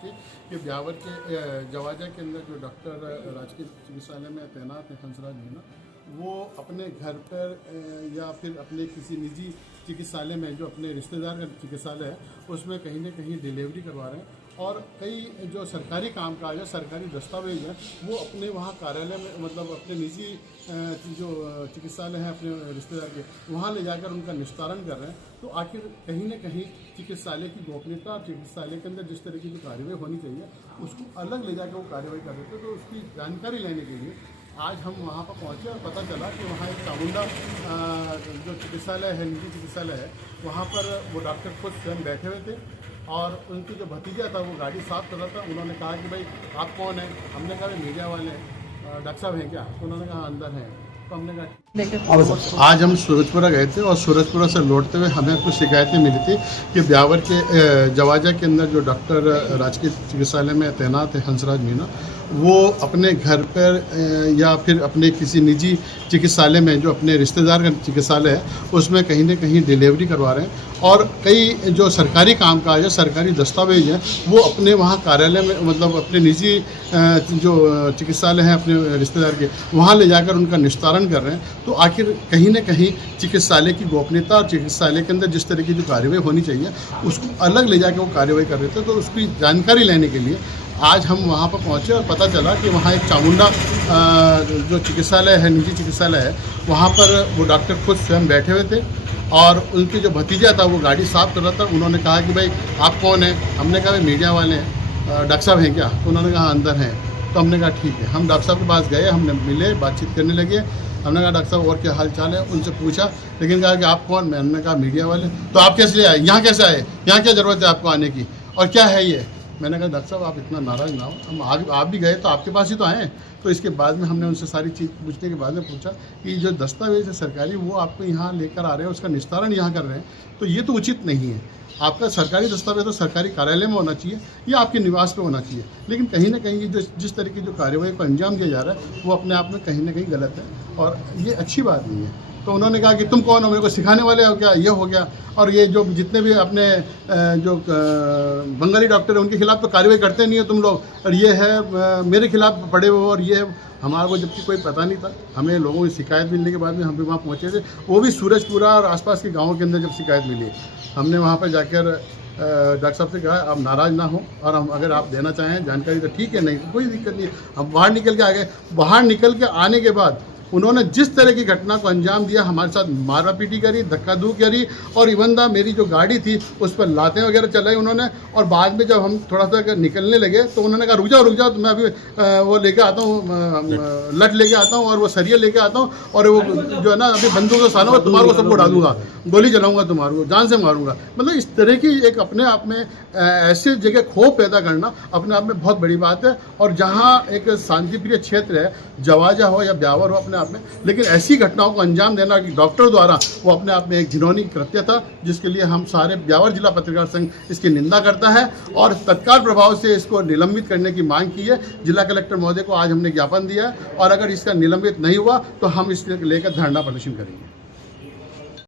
थी कि ब्यावर के जवाजा के अंदर जो डॉक्टर राजकीय चिकित्सालय में तैनात है हंसराज मीना, वो अपने घर पर या फिर अपने किसी निजी चिकित्सालय में जो अपने रिश्तेदार का चिकित्सालय है उसमें कहीं ना कहीं डिलीवरी करवा रहे हैं। और कई जो सरकारी कामकाज है, सरकारी दस्तावेज है, वो अपने वहाँ कार्यालय में मतलब अपने निजी जो चिकित्सालय है अपने रिश्तेदार के, वहाँ ले जाकर उनका निस्तारण कर रहे हैं। तो आखिर कहीं ना कहीं चिकित्सालय की गोपनीयता और चिकित्सालय के अंदर जिस तरह की जो कार्रवाई होनी चाहिए उसको अलग ले जाकर वो कार्रवाई कर रहे थे। तो उसकी जानकारी लेने के लिए आज हम वहाँ पर पहुँचे और पता चला कि वहाँ एक चामुंडा जो चिकित्सालय है, निजी चिकित्सालय है, वहाँ पर वो डॉक्टर खुद स्वयं बैठे हुए थे और उनकी जो भतीजा था वो गाड़ी साफ कर रहा था। उन्होंने कहा कि भाई आप कौन हैं? हमने कहा मीडिया वाले हैं, डॉक्टर साहब हैं क्या? तो उन्होंने कहा अंदर हैं। तो हमने कहा आज हम सूरजपुरा गए थे और सूरजपुरा से लौटते हुए हमें कुछ शिकायतें मिली थी कि ब्यावर के जवाजा के अंदर जो डॉक्टर राजकीय चिकित्सालय में तैनात है हंसराज मीना, वो अपने घर पर या फिर अपने किसी निजी चिकित्सालय में जो अपने रिश्तेदार का चिकित्सालय है उसमें कहीं ना कहीं डिलीवरी करवा रहे हैं। और कई जो सरकारी कामकाज है, सरकारी दस्तावेज है, वो अपने वहाँ कार्यालय में मतलब अपने निजी जो चिकित्सालय हैं अपने रिश्तेदार के, वहाँ ले जाकर उनका निस्तारण कर रहे हैं। तो आखिर कहीं ना कहीं चिकित्सालय की गोपनीयता और चिकित्सालय के अंदर जिस तरह की जो कार्रवाई होनी चाहिए उसको अलग ले जाकर वो कार्रवाई कर रहे थे। तो उसकी जानकारी लेने के लिए आज हम वहाँ पर पहुँचे और पता चला कि वहाँ एक चामुंडा जो चिकित्सालय है, निजी चिकित्सालय है, वहाँ पर वो डॉक्टर खुद स्वयं बैठे हुए थे और उनकी जो भतीजा था वो गाड़ी साफ कर रहा था। उन्होंने कहा कि भाई आप कौन हैं? हमने कहा भाई मीडिया वाले हैं, डॉक्टर साहब हैं क्या? तो उन्होंने कहा अंदर हैं। तो हमने कहा ठीक है। हम डॉक्टर साहब के पास गए, हमने मिले, बातचीत करने लगे। हमने कहा डॉक्टर साहब और क्या हाल चाल है? उनसे पूछा, लेकिन कहा कि आप कौन? हमने कहा मीडिया वाले। तो आप कैसे आए? यहाँ कैसे आए? यहाँ क्या ज़रूरत है आपको आने की? और क्या है ये? मैंने कहा डॉक्टर साहब आप इतना नाराज़ ना हो, हम आप भी गए तो आपके पास ही तो आए। तो इसके बाद में हमने उनसे सारी चीज़ पूछने के बाद में पूछा कि जो दस्तावेज है सरकारी वो आपको यहाँ लेकर आ रहे हैं, उसका निस्तारण यहाँ कर रहे हैं, तो ये तो उचित नहीं है। आपका सरकारी दस्तावेज तो सरकारी कार्यालय में होना चाहिए या आपके निवास पे होना चाहिए। लेकिन कहीं ना कहीं जो जिस तरह की जो कार्रवाई को अंजाम दिया जा रहा है वो अपने आप में कहीं ना कहीं गलत है और ये अच्छी बात नहीं है। तो उन्होंने कहा कि तुम कौन हो? मेरे को सिखाने वाले हो क्या? ये हो गया। और ये जो जितने भी अपने जो बंगाली डॉक्टर हैं उनके खिलाफ तो कार्रवाई करते नहीं हो तुम लोग, और ये है मेरे खिलाफ पड़े हुए। और ये हमारे को जबकि कोई पता नहीं था, हमें लोगों की शिकायत मिलने के बाद में हम भी वहाँ पहुँचे थे, वो भी सूरजपुरा और आसपास के गाँवों के अंदर जब शिकायत मिली हमने वहाँ पर जाकर डॉक्टर साहब से कहा आप नाराज़ ना हो और हम अगर आप देना चाहें जानकारी तो ठीक है, नहीं तो कोई दिक्कत नहीं। हम बाहर निकल के आ गए। बाहर निकल के आने के बाद उन्होंने जिस तरह की घटना को अंजाम दिया, हमारे साथ मारा पीटी करी, धक्का धूक करी और इवन दा मेरी जो गाड़ी थी उस पर लातें वगैरह चलाई उन्होंने। और बाद में जब हम थोड़ा सा निकलने लगे तो उन्होंने कहा रुक जाओ तो मैं अभी वो लेके आता हूँ, लट लेके आता हूँ और वो सरिया लेके आता हूँ और वो जो है ना अभी बंदूक से सानूंगा, तुम्हारे को सबको डालूंगा, गोली चलाऊंगा, तुम्हारे को जान से मारूंगा। मतलब इस तरह की एक अपने आप में ऐसी जगह खौफ पैदा करना अपने आप में बहुत बड़ी बात है। और जहाँ एक शांतिप्रिय क्षेत्र है, जवाजा हो या ब्यावर हो अपने आप में, लेकिन ऐसी घटनाओं को अंजाम देना कि डॉक्टर द्वारा, वो अपने आप में एक घिनौनी कृत्य था, जिसके लिए हम सारे ब्यावर जिला पत्रकार संघ इसकी निंदा करता है और तत्काल प्रभाव से इसको निलंबित करने की मांग की है। जिला कलेक्टर महोदय को आज हमने ज्ञापन दिया है और अगर इसका निलंबित नहीं हुआ तो हम इसके लेकर धरना प्रदर्शन करेंगे।